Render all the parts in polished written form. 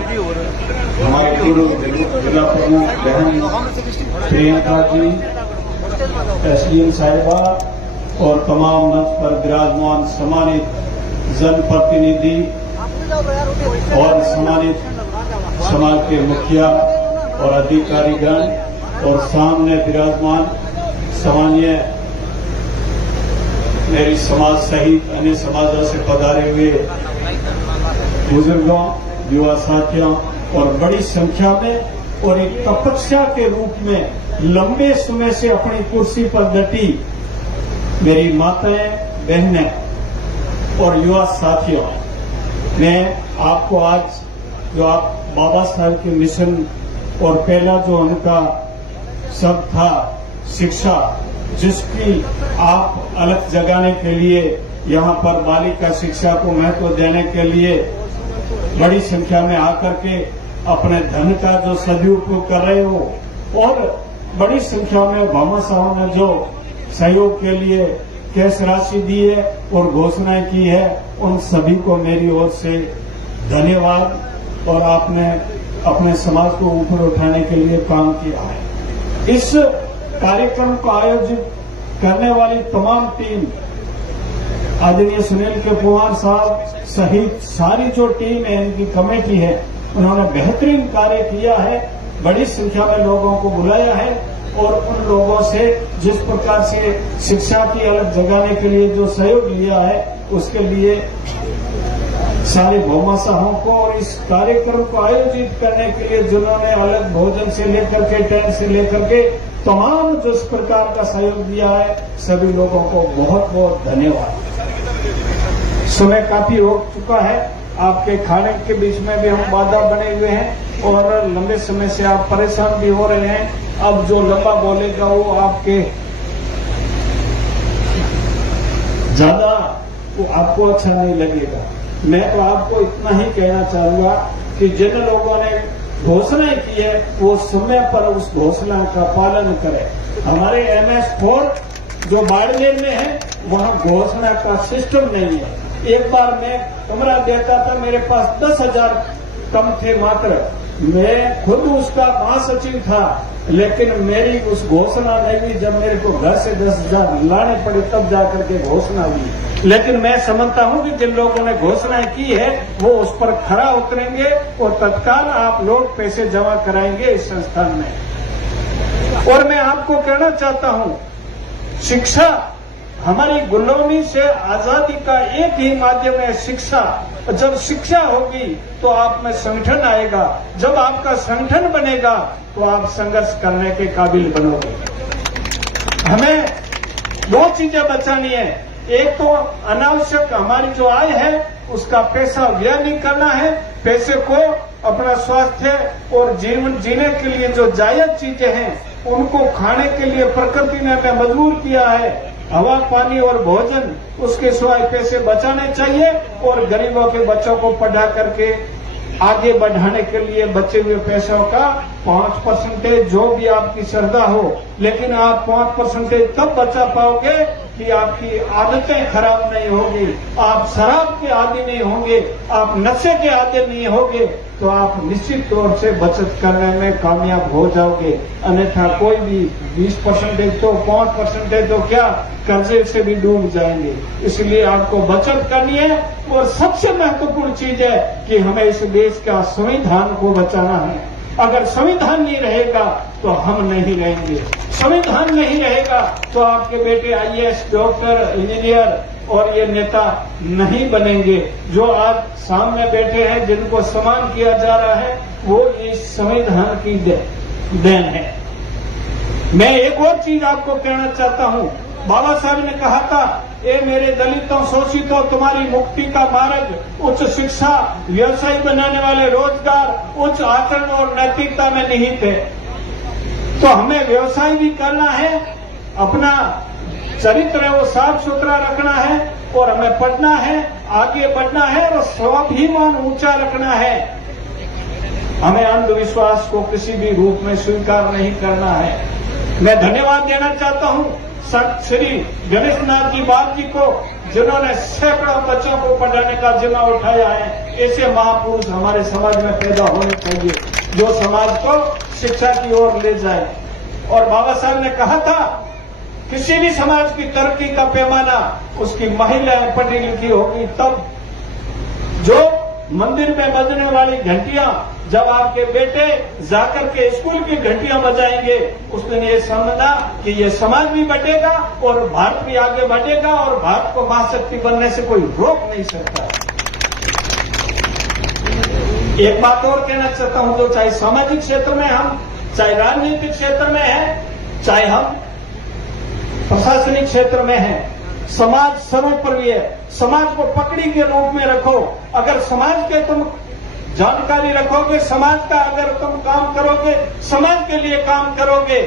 हमारे पूर्व जिला प्रमुख बहन प्रियंका जी, एसडीएम साहिबा और तमाम मंच पर विराजमान सम्मानित जनप्रतिनिधि और सम्मानित समाज के मुखिया और अधिकारीगण और सामने विराजमान सामान्य मेरी समाज सहित अन्य समाजों से पधारे हुए बुजुर्गों, युवा साथियों और बड़ी संख्या में और एक तपस्या के रूप में लंबे समय से अपनी कुर्सी पर डटी मेरी माताएं, बहनें और युवा साथियों, मैं आपको आज जो आप बाबा साहब के मिशन और पहला जो उनका शब्द था शिक्षा, जिसकी आप अलग जगाने के लिए यहाँ पर बालिका शिक्षा को महत्व देने के लिए बड़ी संख्या में आकर के अपने धन का जो सदुपयोग कर रहे हो और बड़ी संख्या में भामा साहब ने जो सहयोग के लिए कैश राशि दी है और घोषणाएं की है, उन सभी को मेरी ओर से धन्यवाद। और आपने अपने समाज को ऊपर उठाने के लिए काम किया है। इस कार्यक्रम को आयोजित करने वाली तमाम टीम, आदरणीय सुनील के पवार साहब सहित सारी जो टीम है, इनकी कमेटी है, उन्होंने बेहतरीन कार्य किया है। बड़ी संख्या में लोगों को बुलाया है और उन लोगों से जिस प्रकार से शिक्षा की अलग जगाने के लिए जो सहयोग लिया है, उसके लिए सारे भौमा साहों को और इस कार्यक्रम को आयोजित करने के लिए जिन्होंने अलग भोजन से लेकर के टेंट से लेकर के तमाम जिस प्रकार का सहयोग दिया है, सभी लोगों को बहुत बहुत धन्यवाद। समय काफी हो चुका है, आपके खाने के बीच में भी हम बाधा बने हुए हैं और लंबे समय से आप परेशान भी हो रहे हैं। अब जो लंबा बोलेगा वो आपके ज्यादा वो आपको अच्छा नहीं लगेगा। मैं तो आपको इतना ही कहना चाहूंगा कि जिन लोगों ने घोषणाएं की है वो समय पर उस घोषणा का पालन करें। हमारे MS4 जो बाड़मेर में है, वहां घोषणा का सिस्टम नहीं है। एक बार मैं कमरा देता था, मेरे पास 10,000 कम थे मात्र, मैं खुद उसका महासचिव था, लेकिन मेरी उस घोषणा नहीं हुई। जब मेरे को घर से 10,000 लाने पड़े तब जाकर के घोषणा हुई। लेकिन मैं समझता हूं कि जिन लोगों ने घोषणाएं की है वो उस पर खरा उतरेंगे और तत्काल आप लोग पैसे जमा कराएंगे इस संस्थान में। और मैं आपको कहना चाहता हूं, शिक्षा हमारी गुलामी से आजादी का एक ही माध्यम है, शिक्षा। जब शिक्षा होगी तो आप में संगठन आएगा, जब आपका संगठन बनेगा तो आप संघर्ष करने के काबिल बनोगे। हमें दो चीजें बचानी है, एक तो अनावश्यक हमारी जो आय है उसका पैसा व्यय नहीं करना है, पैसे को अपना स्वास्थ्य और जीवन जीने के लिए जो जायज चीजें हैं उनको खाने के लिए प्रकृति ने हमें मजबूर किया है, हवा, पानी और भोजन, उसके सिवाय पैसे बचाने चाहिए। और गरीबों के बच्चों को पढ़ा करके आगे बढ़ाने के लिए बचे हुए पैसों का 5% जो भी आपकी श्रद्धा हो, लेकिन आप 5% तब बचा पाओगे कि आपकी आदतें खराब नहीं होगी, आप शराब के आदी नहीं होंगे, आप नशे के आदी नहीं होंगे, तो आप निश्चित तौर से बचत करने में कामयाब हो जाओगे। अन्यथा कोई भी 20% तो 5% तो क्या, कर्जे से भी डूब जाएंगे। इसलिए आपको बचत करनी है और सबसे महत्वपूर्ण चीज है कि हमें इस देश का संविधान को बचाना है। अगर संविधान नहीं रहेगा तो हम नहीं रहेंगे, संविधान नहीं रहेगा तो आपके बेटे IAS, डॉक्टर, इंजीनियर और ये नेता नहीं बनेंगे। जो आज सामने बैठे हैं, जिनको सम्मान किया जा रहा है, वो इस संविधान की देन है। मैं एक और चीज आपको कहना चाहता हूं, बाबा साहब ने कहा था, ए मेरे दलितों, शोषितों, तुम्हारी मुक्ति का मार्ग उच्च शिक्षा, व्यवसाय बनाने वाले रोजगार, उच्च आचरण और नैतिकता में निहित है। तो हमें व्यवसाय भी करना है, अपना चरित्र है वो साफ सुथरा रखना है और हमें पढ़ना है, आगे बढ़ना है और स्वाभिमान ऊंचा रखना है। हमें अंधविश्वास को किसी भी रूप में स्वीकार नहीं करना है। मैं धन्यवाद देना चाहता हूं संत श्री गणेश नाथ जी बाप जी को, जिन्होंने सैकड़ों बच्चों को पढ़ाने का जिम्मा उठाया है, ऐसे महापुरुष हमारे समाज में पैदा होने चाहिए जो समाज को शिक्षा की ओर ले जाए। और बाबा साहब ने कहा था, किसी भी समाज की तरक्की का पैमाना उसकी महिलाएं पढ़ी लिखी होगी तब। जो मंदिर में बजने वाली घंटियां जब आपके बेटे जाकर के स्कूल की घंटियां बजाएंगे, उस दिन ये समझना कि ये समाज भी बढ़ेगा और भारत भी आगे बढ़ेगा और भारत को महाशक्ति बनने से कोई रोक नहीं सकता। एक बात और कहना चाहता हूं, तो चाहे सामाजिक क्षेत्र में हम, चाहे राजनीतिक क्षेत्र में है, चाहे हम प्रशासनिक क्षेत्र में है, समाज सर्वोपरि है। समाज को पकड़ी के रूप में रखो। अगर समाज के तुम जानकारी रखोगे, समाज का अगर तुम काम करोगे, समाज के लिए काम करोगे,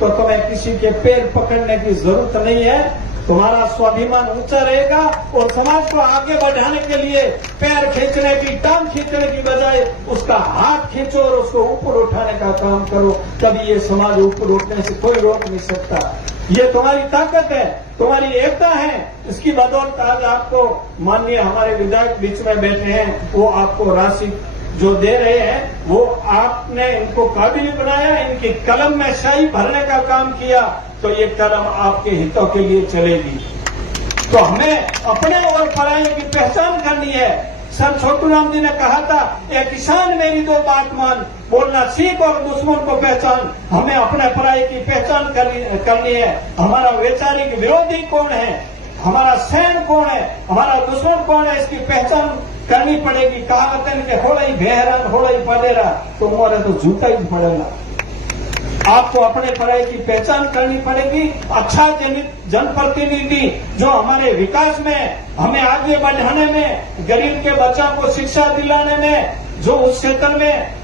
तो तुम्हें किसी के पैर पकड़ने की जरूरत नहीं है। तुम्हारा स्वाभिमान ऊंचा रहेगा और समाज को आगे बढ़ाने के लिए पैर खींचने की, टांग खींचने की बजाय उसका हाथ खींचो और उसको ऊपर उठाने का काम करो। तभी ये समाज ऊपर उठने से कोई रोक नहीं सकता। ये तुम्हारी ताकत है, तुम्हारी एकता है। इसकी बदौलत आज आपको माननीय हमारे विधायक बीच में बैठे हैं, वो आपको राशि जो दे रहे हैं वो आपने इनको काबिल बनाया, इनकी कलम में स्याही भरने का काम किया, तो ये कलम आपके हितों के लिए चलेगी। तो हमें अपने और पराये की पहचान करनी है। संत छोटूराम जी ने कहा था, ए किसान मेरी दो बात मान, बोलना सीख और दुश्मन को पहचान। हमें अपने पराये की पहचान करनी है। हमारा वैचारिक विरोधी कौन है, हमारा सैन कौन है, हमारा दुश्मन कौन है, इसकी पहचान करनी पड़ेगी। कहावत है कि होड़ा ही बेहरान होड़ा ही पड़ेगा, तो मोरे तो जूता ही पड़ेगा। आपको अपने पराये की पहचान करनी पड़ेगी। अच्छा जनप्रतिनिधि जो हमारे विकास में, हमें आगे बढ़ाने में, गरीब के बच्चों को शिक्षा दिलाने में, जो उस क्षेत्र में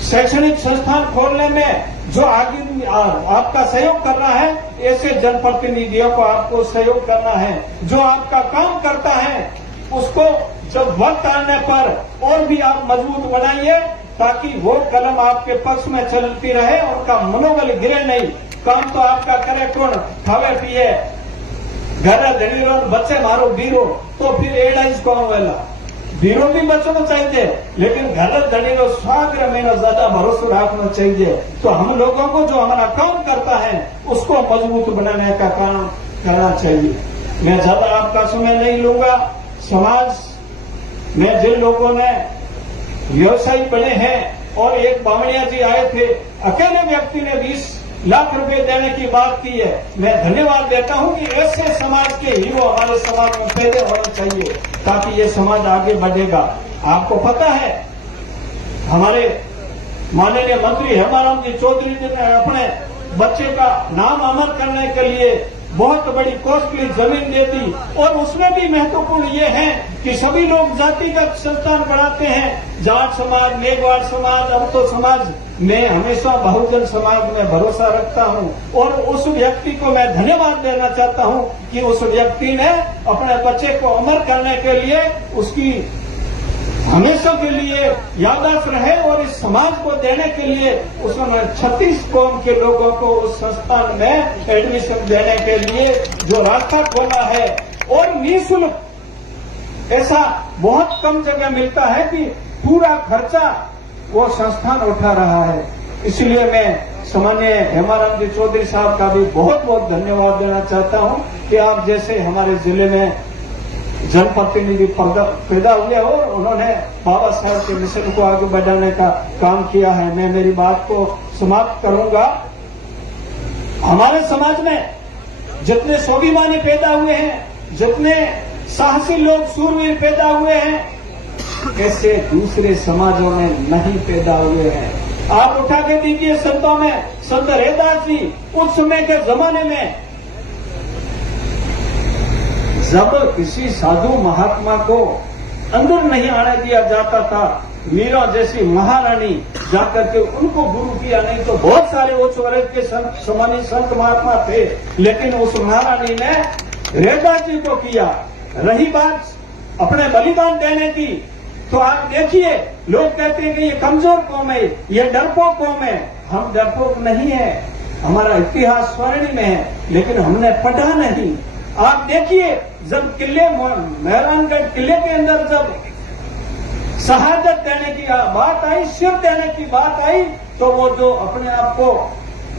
शैक्षणिक संस्थान खोलने में जो आगे आपका सहयोग कर रहा है, ऐसे जनप्रतिनिधियों को आपको सहयोग करना है। जो आपका काम करता है उसको जब वक्त आने पर और भी आप मजबूत बनाइए, ताकि वो कलम आपके पक्ष में चलती रहे, उनका मनोबल गिरे नहीं। काम तो आपका करे कौन, खावे पिए घर धनीरो बच्चे मारो बीरो, तो फिर एडाइज कौन वेला बीरो भी बच्चों को चाहिए, लेकिन घर धनीरो स्वाग्र में ज्यादा भरोसा रखना चाहिए। तो हम लोगों को जो हमारा काम करता है उसको मजबूत बनाने का काम करना चाहिए। मैं ज्यादा आपका समय नहीं लूंगा। समाज में जिन लोगों ने व्यवसायी बने हैं, और एक बामणिया जी आए थे, अकेले व्यक्ति ने 20 लाख रुपए देने की बात की है। मैं धन्यवाद देता हूं कि ऐसे समाज के हीरो हमारे समाज में पैदा होने चाहिए, ताकि ये समाज आगे बढ़ेगा। आपको पता है, हमारे माननीय मंत्री हेमाराम जी चौधरी जी ने अपने बच्चे का नाम अमर करने के लिए बहुत बड़ी कॉस्टली जमीन दे दी। और उसमें भी महत्वपूर्ण ये है कि सभी लोग जातिगत संस्थान बढ़ाते हैं, जाट समाज, मेघवाल समाज, अब तो समाज। मैं हमेशा बहुजन समाज में भरोसा रखता हूं, और उस व्यक्ति को मैं धन्यवाद देना चाहता हूं कि उस व्यक्ति ने अपने बच्चे को अमर करने के लिए, उसकी हमेशा के लिए याददाश्त रहे, और इस समाज को देने के लिए उसने 36 कौम के लोगों को उस संस्थान में एडमिशन देने के लिए जो रास्ता खोला है, और निःशुल्क, ऐसा बहुत कम जगह मिलता है कि पूरा खर्चा वो संस्थान उठा रहा है। इसलिए मैं सामान्य हेमाराम जी चौधरी साहब का भी बहुत बहुत धन्यवाद देना चाहता हूं कि आप जैसे हमारे जिले में जनप्रतिनिधि पैदा हुए हो, उन्होंने बाबा साहब के मिशन को आगे बढ़ाने का काम किया है। मैं मेरी बात को समाप्त करूंगा। हमारे समाज में जितने स्वाभिमानी पैदा हुए हैं, जितने साहसी लोग सूरवीर पैदा हुए हैं, ऐसे दूसरे समाजों में नहीं पैदा हुए हैं। आप उठा के दीजिए संतों में, संत रैदास जी उस समय के जमाने में जब किसी साधु महात्मा को अंदर नहीं आने दिया जाता था, मीरा जैसी महारानी जाकर के उनको गुरु किया, नहीं तो बहुत सारे उच्च वर्ग के संत समानी संत महात्मा थे, लेकिन उस महारानी ने रैदास जी को किया। रही बात अपने बलिदान देने की, तो आप देखिए, लोग कहते हैं कि ये कमजोर कौम है, ये डरपोक कौम है। हम डरपोक नहीं है, हमारा इतिहास स्वर्णिम है, लेकिन हमने पढ़ा नहीं। आप देखिए, जब किले मेहरानगढ़ किले के अंदर जब शहादत देने की बात आई, सिर देने की बात आई, तो वो जो अपने आप को,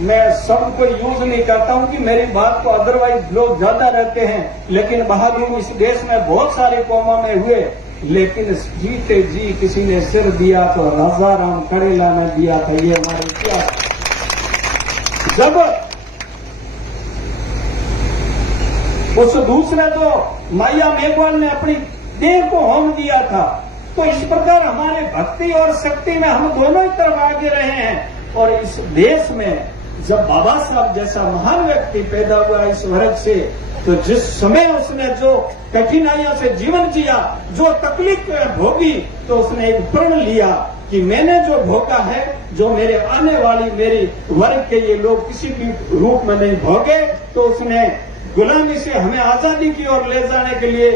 मैं शब्द को यूज नहीं करता हूं कि मेरी बात को अदरवाइज लोग ज्यादा रहते हैं, लेकिन बहादुर इस देश में बहुत सारे कौमों में हुए, लेकिन जीते जी किसी ने सिर दिया तो राजाराम करेला ने दिया था। ये हमारे इतिहास। जब उस दूसरे तो माया मेघवाल ने अपनी देह को होम दिया था, तो इस प्रकार हमारे भक्ति और शक्ति में हम दोनों ही तरफ आगे रहे हैं। और इस देश में जब बाबा साहब जैसा महान व्यक्ति पैदा हुआ इस वर्ग से, तो जिस समय उसने जो कठिनाइयों से जीवन जिया, जो तकलीफ भोगी, तो उसने एक प्रण लिया कि मैंने जो भोगा है, जो मेरे आने वाली मेरी वर्ग के ये लोग किसी भी रूप में नहीं भोगे, तो उसने गुलामी से हमें आजादी की ओर ले जाने के लिए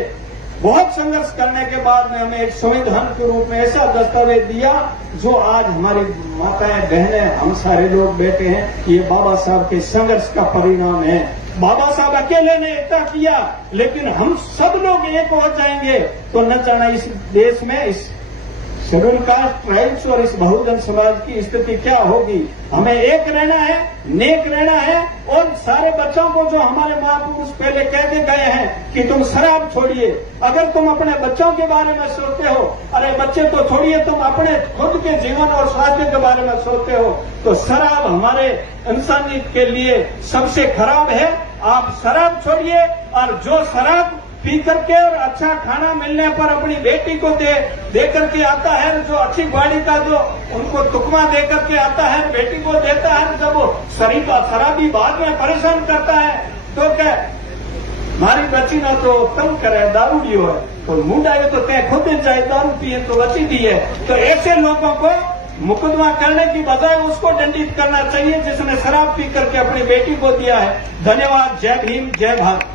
बहुत संघर्ष करने के बाद में हमें एक संविधान के रूप में ऐसा दस्तावेज दिया, जो आज हमारी माताएं बहनें हम सारे लोग बैठे हैं। ये बाबा साहब के संघर्ष का परिणाम है। बाबा साहब अकेले ने इतना किया, लेकिन हम सब लोग एक हो जाएंगे तो न जाना इस देश में, इस शेड्यूल कास्ट ट्राइब्स और इस बहुजन समाज की स्थिति क्या होगी। हमें एक रहना है, नेक रहना है, और सारे बच्चों को जो हमारे महापुरुष पहले कह के गए हैं कि तुम शराब छोड़िए। अगर तुम अपने बच्चों के बारे में सोचते हो, अरे बच्चे तो छोड़िए, तुम अपने खुद के जीवन और स्वास्थ्य के बारे में सोचते हो, तो शराब हमारे इंसानियत के लिए सबसे खराब है। आप शराब छोड़िए, और जो शराब पी करके और अच्छा खाना मिलने पर अपनी बेटी को दे करके आता है, जो अच्छी गाड़ी का जो उनको तुकमा दे करके आता है, बेटी को देता है, जब वो शराबी बाद में परेशान करता है, तो क्या हमारी बच्ची ना तो तंग करे, दारू लियो है, तो मुंडा ये तो तय खुद जाए, दारू पिए तो बची दी है। तो ऐसे लोगों को मुकदमा करने की बजाय उसको दंडित करना चाहिए जिसने शराब पी करके अपनी बेटी को दिया है। धन्यवाद। जय भीम, जय भारत।